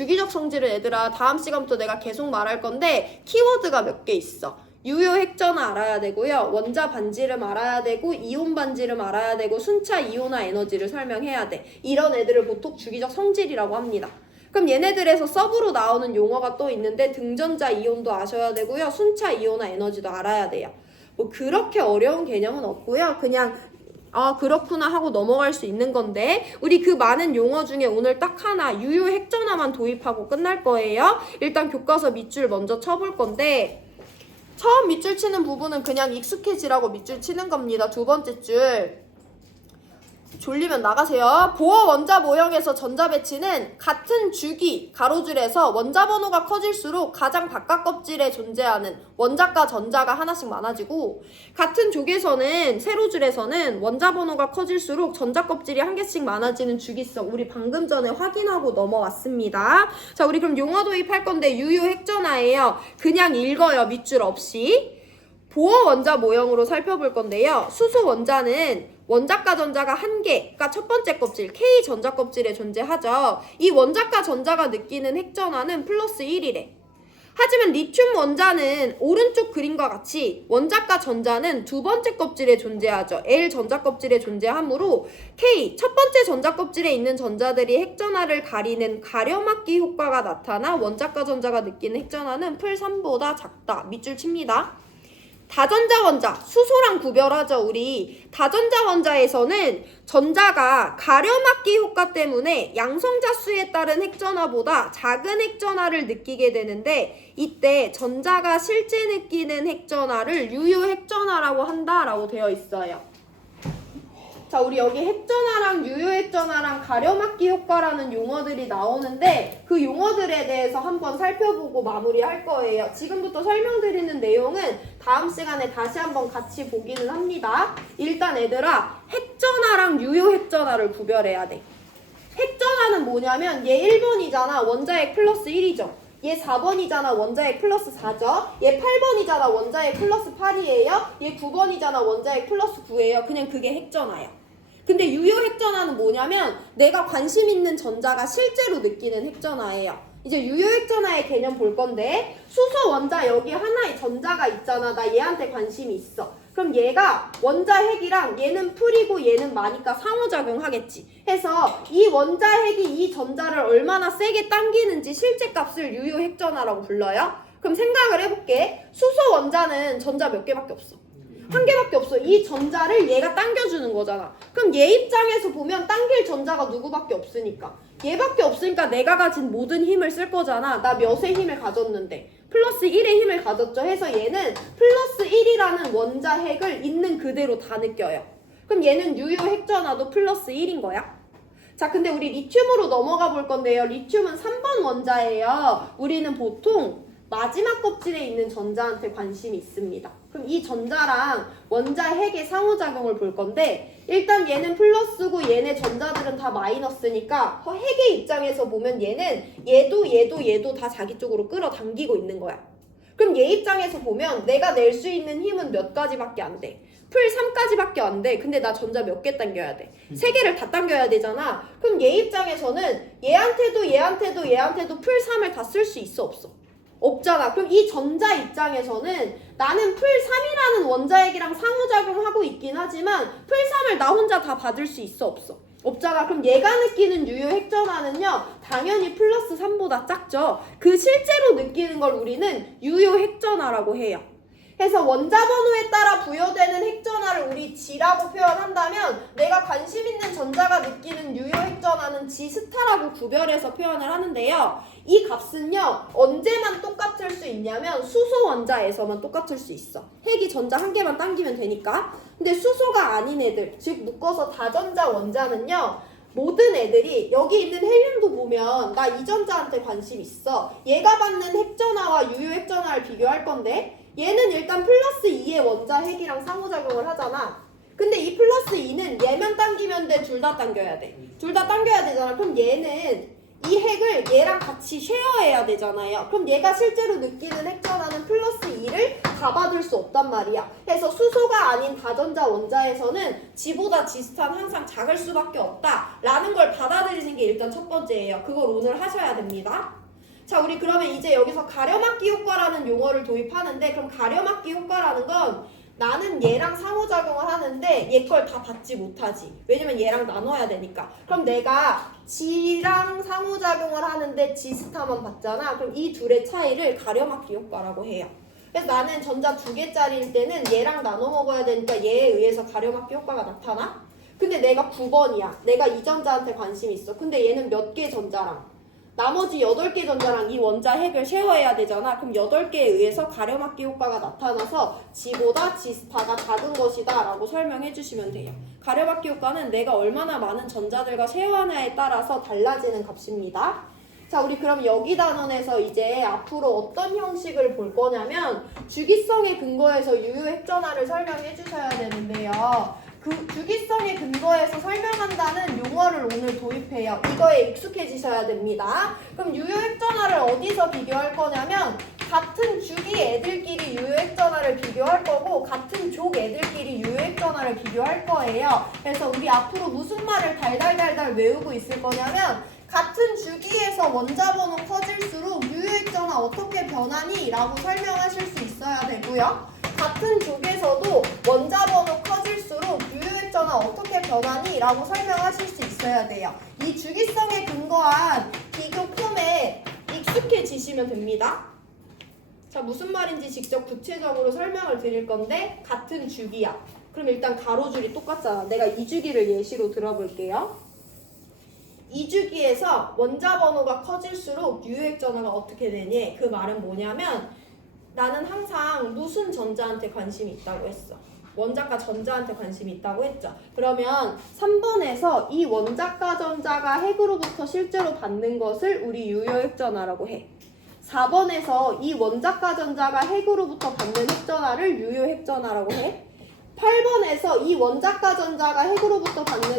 주기적 성질은 얘들아 다음 시간부터 내가 계속 말할 건데 키워드가 몇 개 있어. 유효 핵전화 알아야 되고요. 원자 반지름 알아야 되고 이온 반지름 알아야 되고 순차 이온화 에너지를 설명해야 돼. 이런 애들을 보통 주기적 성질이라고 합니다. 그럼 얘네들에서 서브로 나오는 용어가 또 있는데 등전자 이온도 아셔야 되고요. 순차 이온화 에너지도 알아야 돼요. 뭐 그렇게 어려운 개념은 없고요. 그냥 아 그렇구나 하고 넘어갈 수 있는 건데 우리 그 많은 용어 중에 오늘 딱 하나 유효 핵전화만 도입하고 끝날 거예요. 일단 교과서 밑줄 먼저 쳐볼 건데 처음 밑줄 치는 부분은 그냥 익숙해지라고 밑줄 치는 겁니다. 두 번째 줄 졸리면 나가세요. 보어 원자 모형에서 전자 배치는 같은 주기 가로줄에서 원자 번호가 커질수록 가장 바깥 껍질에 존재하는 원자과 전자가 하나씩 많아지고 같은 족에서는 세로줄에서는 원자 번호가 커질수록 전자 껍질이 한 개씩 많아지는 주기성 우리 방금 전에 확인하고 넘어왔습니다. 자, 우리 그럼 용어 도입할 건데 유효 핵전화예요. 그냥 읽어요. 밑줄 없이. 보어 원자 모형으로 살펴볼 건데요. 수소 원자는 원자과 전자가 한 개가 첫 번째 껍질 K 전자 껍질에 존재하죠. 이 원자과 전자가 느끼는 핵전화는 플러스 1이래. 하지만 리튬 원자는 오른쪽 그림과 같이 원자과 전자는 두 번째 껍질에 존재하죠. L 전자 껍질에 존재하므로 K 첫 번째 전자 껍질에 있는 전자들이 핵전화를 가리는 가려막기 효과가 나타나 원자과 전자가 느끼는 핵전화는 풀 3보다 작다. 밑줄 칩니다. 다전자 원자, 수소랑 구별하죠, 우리. 다전자 원자에서는 전자가 가려막기 효과 때문에 양성자 수에 따른 핵전화보다 작은 핵전화를 느끼게 되는데 이때 전자가 실제 느끼는 핵전화를 유효 핵전화라고 한다라고 되어 있어요. 자, 우리 여기 핵전화랑 유효 핵전화랑 가려막기 효과라는 용어들이 나오는데 그 용어들에 대해서 한번 살펴보고 마무리할 거예요. 지금부터 설명드리는 내용은 다음 시간에 다시 한번 같이 보기는 합니다. 일단 얘들아, 핵전화랑 유효 핵전화를 구별해야 돼. 핵전화는 뭐냐면 얘 1번이잖아. 원자핵 플러스 1이죠. 얘 4번이잖아. 원자핵 플러스 4죠. 얘 8번이잖아. 원자핵 플러스 8이에요. 얘 9번이잖아. 원자핵 플러스 9예요. 그냥 그게 핵전화야. 근데 유효 핵전화는 뭐냐면 내가 관심 있는 전자가 실제로 느끼는 핵전화예요. 이제 유효 핵전화의 개념 볼 건데 수소 원자 여기 하나의 전자가 있잖아. 나 얘한테 관심이 있어. 그럼 얘가 원자 핵이랑 얘는 풀이고 얘는 마니까 상호작용 하겠지. 해서 이 원자 핵이 이 전자를 얼마나 세게 당기는지 실제 값을 유효 핵전화라고 불러요. 그럼 생각을 해볼게. 수소 원자는 전자 몇 개밖에 없어. 한 개밖에 없어. 이 전자를 얘가 당겨주는 거잖아. 그럼 얘 입장에서 보면 당길 전자가 누구밖에 없으니까. 얘밖에 없으니까 내가 가진 모든 힘을 쓸 거잖아. 나 몇의 힘을 가졌는데. 플러스 1의 힘을 가졌죠. 해서 얘는 플러스 1이라는 원자 핵을 있는 그대로 다 느껴요. 그럼 얘는 유효 핵전화도 플러스 1인 거야. 자, 근데 우리 리튬으로 넘어가 볼 건데요. 리튬은 3번 원자예요. 우리는 보통 마지막 껍질에 있는 전자한테 관심이 있습니다. 그럼 이 전자랑 원자 핵의 상호작용을 볼 건데 일단 얘는 플러스고 얘네 전자들은 다 마이너스니까 어, 핵의 입장에서 보면 얘는 얘도 얘도 얘도 다 자기 쪽으로 끌어당기고 있는 거야. 그럼 얘 입장에서 보면 내가 낼 수 있는 힘은 몇 가지밖에 안 돼. 풀 3까지밖에 안 돼. 근데 나 전자 몇 개 당겨야 돼? 세 개를 다 당겨야 되잖아. 그럼 얘 입장에서는 얘한테도 얘한테도 얘한테도 풀 3을 다 쓸 수 있어 없어? 없잖아. 그럼 이 전자 입장에서는 나는 풀 3이라는 원자핵이랑 상호작용하고 있긴 하지만 풀 3을 나 혼자 다 받을 수 있어 없어? 없잖아. 그럼 얘가 느끼는 유효 핵전화는요, 당연히 플러스 3보다 작죠. 그 실제로 느끼는 걸 우리는 유효 핵전화라고 해요. 해서 원자 번호에 따라 부여되는 핵전화를 우리 G라고 표현한다면 내가 관심 있는 전자가 느끼는 유효 핵전화는 G 스타라고 구별해서 표현을 하는데요. 이 값은요 언제만 똑같을 수 있냐면 수소 원자에서만 똑같을 수 있어. 핵이 전자 한 개만 당기면 되니까. 근데 수소가 아닌 애들, 즉 묶어서 다전자 원자는요. 모든 애들이 여기 있는 헬륨도 보면 나 이 전자한테 관심 있어. 얘가 받는 핵전화와 유효 핵전화를 비교할 건데 얘는 일단 플러스 2의 원자 핵이랑 상호작용을 하잖아. 근데 이 플러스 2는 얘만 당기면 돼, 둘 다 당겨야 돼. 둘 다 당겨야 되잖아. 그럼 얘는 이 핵을 얘랑 같이 쉐어해야 되잖아요. 그럼 얘가 실제로 느끼는 핵전하는 플러스 2를 다 받을 수 없단 말이야. 그래서 수소가 아닌 다전자 원자에서는 지보다 지스탄 항상 작을 수밖에 없다라는 걸 받아들이는 게 일단 첫 번째예요. 그걸 오늘 하셔야 됩니다. 자, 우리 그러면 이제 여기서 가려막기 효과라는 용어를 도입하는데 그럼 가려막기 효과라는 건 나는 얘랑 상호작용을 하는데 얘 걸 다 받지 못하지. 왜냐면 얘랑 나눠야 되니까. 그럼 내가 지랑 상호작용을 하는데 지스타만 받잖아. 그럼 이 둘의 차이를 가려막기 효과라고 해요. 그래서 나는 전자 두 개짜리일 때는 얘랑 나눠 먹어야 되니까 얘에 의해서 가려막기 효과가 나타나? 근데 내가 9번이야. 내가 이 전자한테 관심이 있어. 근데 얘는 몇 개 전자랑 나머지 8개 전자랑 이 원자 핵을 쉐어해야 되잖아. 그럼 8개에 의해서 가려막기 효과가 나타나서 지보다 지스타가 작은 것이다 라고 설명해 주시면 돼요. 가려막기 효과는 내가 얼마나 많은 전자들과 쉐어하냐에 따라서 달라지는 값입니다. 자, 우리 그럼 여기 단원에서 이제 앞으로 어떤 형식을 볼 거냐면 주기성의 근거에서 유효 핵전화를 설명해 주셔야 되는데요. 그 주기성의 근거에서 설명한다는 용어를 오늘 도입해요. 이거에 익숙해지셔야 됩니다. 그럼 유효 핵전화를 어디서 비교할 거냐면 같은 주기 애들끼리 유효 핵전화를 비교할 거고 같은 족 애들끼리 유효 핵전화를 비교할 거예요. 그래서 우리 앞으로 무슨 말을 달달달달 외우고 있을 거냐면 같은 주기에서 원자 번호 커질수록 유효 핵전화 어떻게 변하니? 라고 설명하실 수 있어야 되고요. 같은 족에서도 원자 번호 커질수록 전화 어떻게 변하니? 라고 설명하실 수 있어야 돼요. 이 주기성에 근거한 비교 폼에 익숙해지시면 됩니다. 자, 무슨 말인지 직접 구체적으로 설명을 드릴 건데 같은 주기야. 그럼 일단 가로줄이 똑같잖아. 내가 이 주기를 예시로 들어볼게요. 이 주기에서 원자 번호가 커질수록 유효액 전화가 어떻게 되니? 그 말은 뭐냐면 나는 항상 무슨 전자한테 관심이 있다고 했어. 원자과 전자한테 관심이 있다고 했죠. 그러면 3번에서 이 원자과 전자가 핵으로부터 실제로 받는 것을 우리 유효핵 전화라고 해. 4번에서 이 원자과 전자가 핵으로부터 받는 핵 전화를 유효핵 전화라고 해. 8번에서 이 원자과 전자가 핵으로부터 받는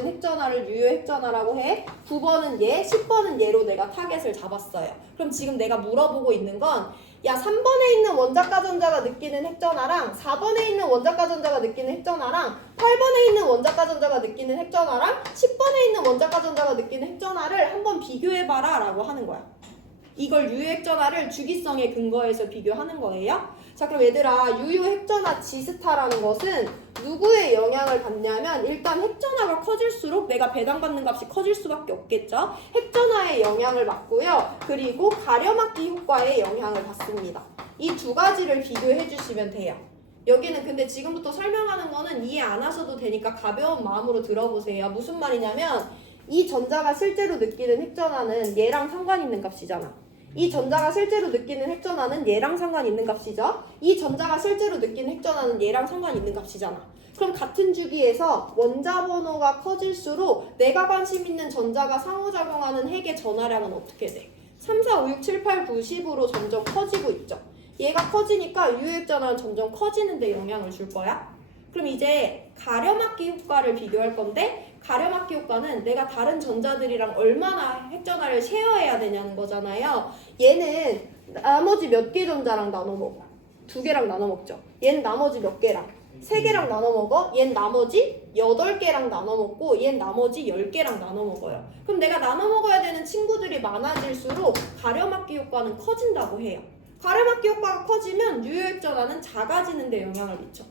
핵전화를 유효 핵전화라고 해. 9번은 얘, 10번은 얘로 내가 타겟을 잡았어요. 그럼 지금 내가 물어보고 있는 건 야, 3번에 있는 원자과 전자가 느끼는 핵전화랑 4번에 있는 원자과 전자가 느끼는 핵전화랑 8번에 있는 원자과 전자가 느끼는 핵전화랑 10번에 있는 원자과 전자가 느끼는 핵전화를 한번 비교해 봐라 라고 하는 거야. 이걸 유효 핵전화를 주기성에 근거해서 비교하는 거예요. 자 그럼 얘들아 유효 핵전화 지스타라는 것은 누구의 영향을 받냐면 일단 핵전화가 커질수록 내가 배당받는 값이 커질 수밖에 없겠죠. 핵전화의 영향을 받고요. 그리고 가려막기 효과의 영향을 받습니다. 이 두 가지를 비교해 주시면 돼요. 여기는 근데 지금부터 설명하는 거는 이해 안 하셔도 되니까 가벼운 마음으로 들어보세요. 무슨 말이냐면 이 전자가 실제로 느끼는 핵전화는 얘랑 상관 있는 값이잖아. 이 전자가 실제로 느끼는 핵전화는 얘랑 상관 있는 값이죠. 이 전자가 실제로 느끼는 핵전화는 얘랑 상관 있는 값이잖아. 그럼 같은 주기에서 원자 번호가 커질수록 내가 관심 있는 전자가 상호작용하는 핵의 전화량은 어떻게 돼? 3, 4, 5, 6, 7, 8, 9, 10으로 점점 커지고 있죠. 얘가 커지니까 유효액 전화는 점점 커지는데 영향을 줄 거야. 그럼 이제 가려막기 효과를 비교할 건데 가려막기 효과는 내가 다른 전자들이랑 얼마나 핵전화를 쉐어해야 되냐는 거잖아요. 얘는 나머지 몇 개 전자랑 나눠 먹어. 두 개랑 나눠 먹죠. 얘는 나머지 몇 개랑 세 개랑 나눠 먹어. 얘는 나머지 여덟 개랑 나눠 먹고 얘는 나머지 열 개랑 나눠 먹어요. 그럼 내가 나눠 먹어야 되는 친구들이 많아질수록 가려막기 효과는 커진다고 해요. 가려막기 효과가 커지면 유효액 전화는 작아지는 데 영향을 미쳐.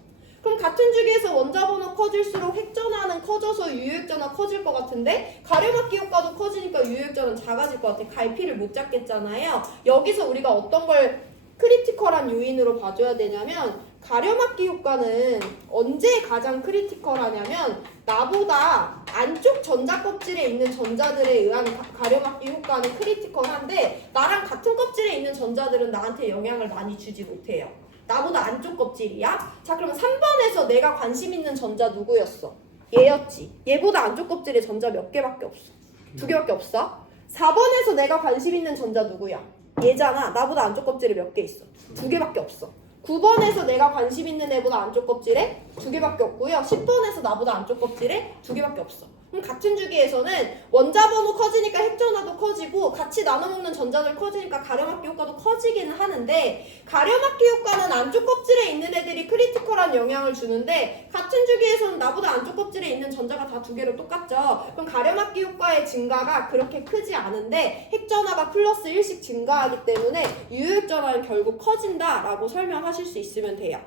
그럼 같은 주기에서 원자 번호 커질수록 핵전화는 커져서 유효액전화 커질 것 같은데 가려막기 효과도 커지니까 유효액전화는 작아질 것 같아. 갈피를 못 잡겠잖아요. 여기서 우리가 어떤 걸 크리티컬한 요인으로 봐줘야 되냐면 가려막기 효과는 언제 가장 크리티컬하냐면 나보다 안쪽 전자 껍질에 있는 전자들에 의한 가- 가려막기 효과는 크리티컬한데 나랑 같은 껍질에 있는 전자들은 나한테 영향을 많이 주지 못해요. 나보다 안쪽 껍질이야? 자 그러면 3번에서 내가 관심 있는 전자 누구였어? 얘였지. 얘보다 안쪽 껍질에 전자 몇 개밖에 없어. 두 개밖에 없어. 4번에서 내가 관심 있는 전자 누구야? 얘잖아. 나보다 안쪽 껍질에 몇개 있어? 두 개밖에 없어. 9번에서 내가 관심 있는 애보다 안쪽 껍질에 두 개밖에 없고요. 10번에서 나보다 안쪽 껍질에 두 개밖에 없어. 그럼 같은 주기에서는 원자 번호 커지니까 핵전화도 커지고 같이 나눠 먹는 전자들 커지니까 가려막기 효과도 커지기는 하는데 가려막기 효과는 안쪽 껍질에 있는 애들이 크리티컬한 영향을 주는데 같은 주기에서는 나보다 안쪽 껍질에 있는 전자가 다 두 개로 똑같죠. 그럼 가려막기 효과의 증가가 그렇게 크지 않은데 핵전화가 플러스 1씩 증가하기 때문에 유효핵전화는 결국 커진다라고 설명하실 수 있으면 돼요.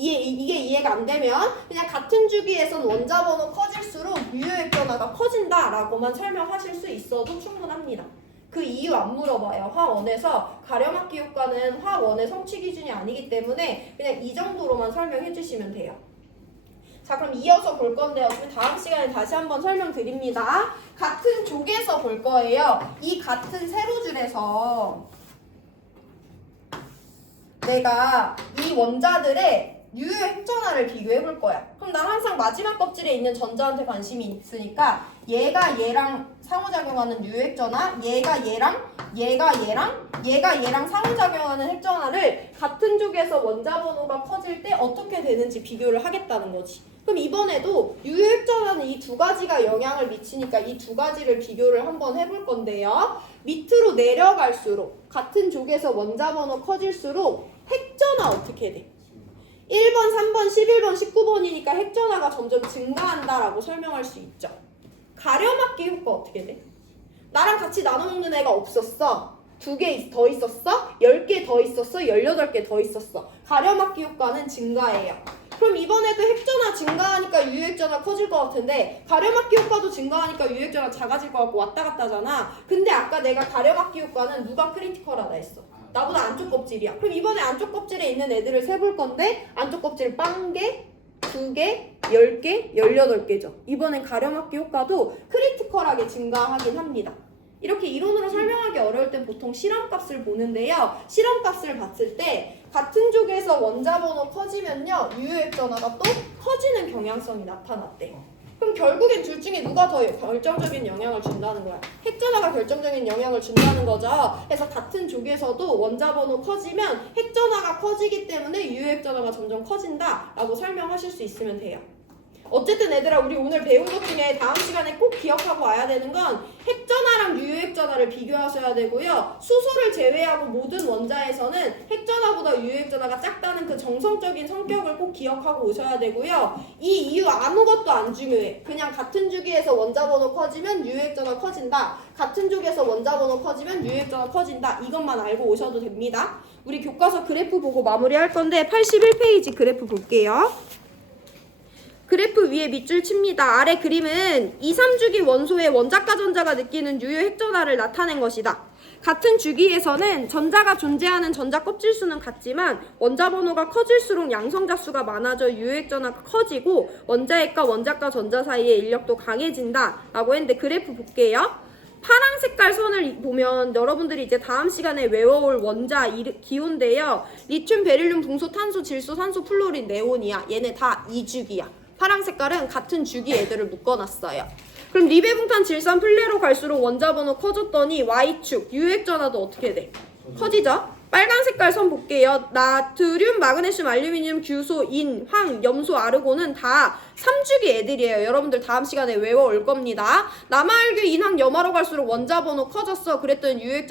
이해, 이- 이게 이해가 안 되면 그냥 같은 주기에선 원자 번호 커질수록 유효액 변화가 커진다라고만 설명하실 수 있어도 충분합니다. 그 이유 안 물어봐요. 화원에서 가려막기 효과는 화원의 성취 기준이 아니기 때문에 그냥 이 정도로만 설명해 주시면 돼요. 자 그럼 이어서 볼 건데요. 다음 시간에 다시 한번 설명드립니다. 같은 족에서 볼 거예요. 이 같은 세로줄에서 내가 이 원자들의 유효 핵전화를 비교해 볼 거야. 그럼 난 항상 마지막 껍질에 있는 전자한테 관심이 있으니까 얘가 얘랑 상호작용하는 유효 핵전화, 얘가 얘랑 얘가 얘랑 얘가 얘랑 상호작용하는 핵전화를 같은 쪽에서 원자 번호가 커질 때 어떻게 되는지 비교를 하겠다는 거지. 그럼 이번에도 유효 핵전화는 이 두 가지가 영향을 미치니까 이 두 가지를 비교를 한번 해볼 건데요. 밑으로 내려갈수록 같은 족에서 원자 번호 커질수록 핵전화 어떻게 돼? 1번, 3번, 11번, 19번이니까 핵전화가 점점 증가한다라고 설명할 수 있죠. 가려막기 효과 어떻게 돼? 나랑 같이 나눠 먹는 애가 없었어. 두 개 더 있었어? 열 개 더 있었어? 열여덟 개 더 있었어. 가려막기 효과는 증가해요. 그럼 이번에도 핵전화 증가하니까 유효핵전화 커질 것 같은데 가려막기 효과도 증가하니까 유효핵전화 작아질 것 같고 왔다 갔다 하잖아. 근데 아까 내가 가려막기 효과는 누가 크리티컬하다 했어? 나보다 안쪽 껍질이야. 그럼 이번에 안쪽 껍질에 있는 애들을 세볼 건데 안쪽 껍질 빵 개, 두 개, 열 개, 열여덟 개죠. 이번엔 가려막기 효과도 크리티컬하게 증가하긴 합니다. 이렇게 이론으로 설명하기 어려울 땐 보통 실험값을 보는데요. 실험값을 봤을 때 같은 쪽에서 원자 번호 커지면요. 유효액 전화가 또 커지는 경향성이 나타났대. 그럼 결국엔 둘 중에 누가 더 결정적인 영향을 준다는 거야? 핵전화가 결정적인 영향을 준다는 거죠. 그래서 같은 족에서도 원자 번호 커지면 핵전화가 커지기 때문에 유효핵전화가 점점 커진다라고 설명하실 수 있으면 돼요. 어쨌든 얘들아 우리 오늘 배운 것 중에 다음 시간에 꼭 기억하고 와야 되는 건 핵전화랑 유효핵전화를 비교하셔야 되고요. 수소를 제외하고 모든 원자에서는 핵전화보다 유효핵전화가 작다는 그 정성적인 성격을 꼭 기억하고 오셔야 되고요. 이 이유 아무것도 안 중요해. 그냥 같은 주기에서 원자 번호 커지면 유효핵전화 커진다. 같은 쪽에서 원자 번호 커지면 유효핵전화 커진다. 이것만 알고 오셔도 됩니다. 우리 교과서 그래프 보고 마무리할 건데 81페이지 그래프 볼게요. 그래프 위에 밑줄 칩니다. 아래 그림은 2, 3주기 원소의 원자가 전자가 느끼는 유효 핵전화를 나타낸 것이다. 같은 주기에서는 전자가 존재하는 전자 껍질 수는 같지만 원자 번호가 커질수록 양성자 수가 많아져 유효 핵전화가 커지고 원자핵과 원자과 전자 사이의 인력도 강해진다 라고 했는데 그래프 볼게요. 파랑 색깔 선을 보면 여러분들이 이제 다음 시간에 외워올 원자 기호인데요. 리튬, 베릴륨, 붕소, 탄소, 질소, 산소, 플로린, 네온이야. 얘네 다 2주기야. 파랑 색깔은 같은 주기 애들을 묶어놨어요. 그럼 리베붕탄, 질산, 플레로 갈수록 원자 번호 커졌더니 Y축, 유액전화도 어떻게 돼? 커지죠? 빨간 색깔 선 볼게요. 나트륨, 마그네슘, 알루미늄, 규소, 인, 황, 염소, 아르곤은 다 3주기 애들이에요. 여러분들 다음 시간에 외워올 겁니다. 남아알규, 인황, 염화로 갈수록 원자 번호 커졌어. 그랬더니 유액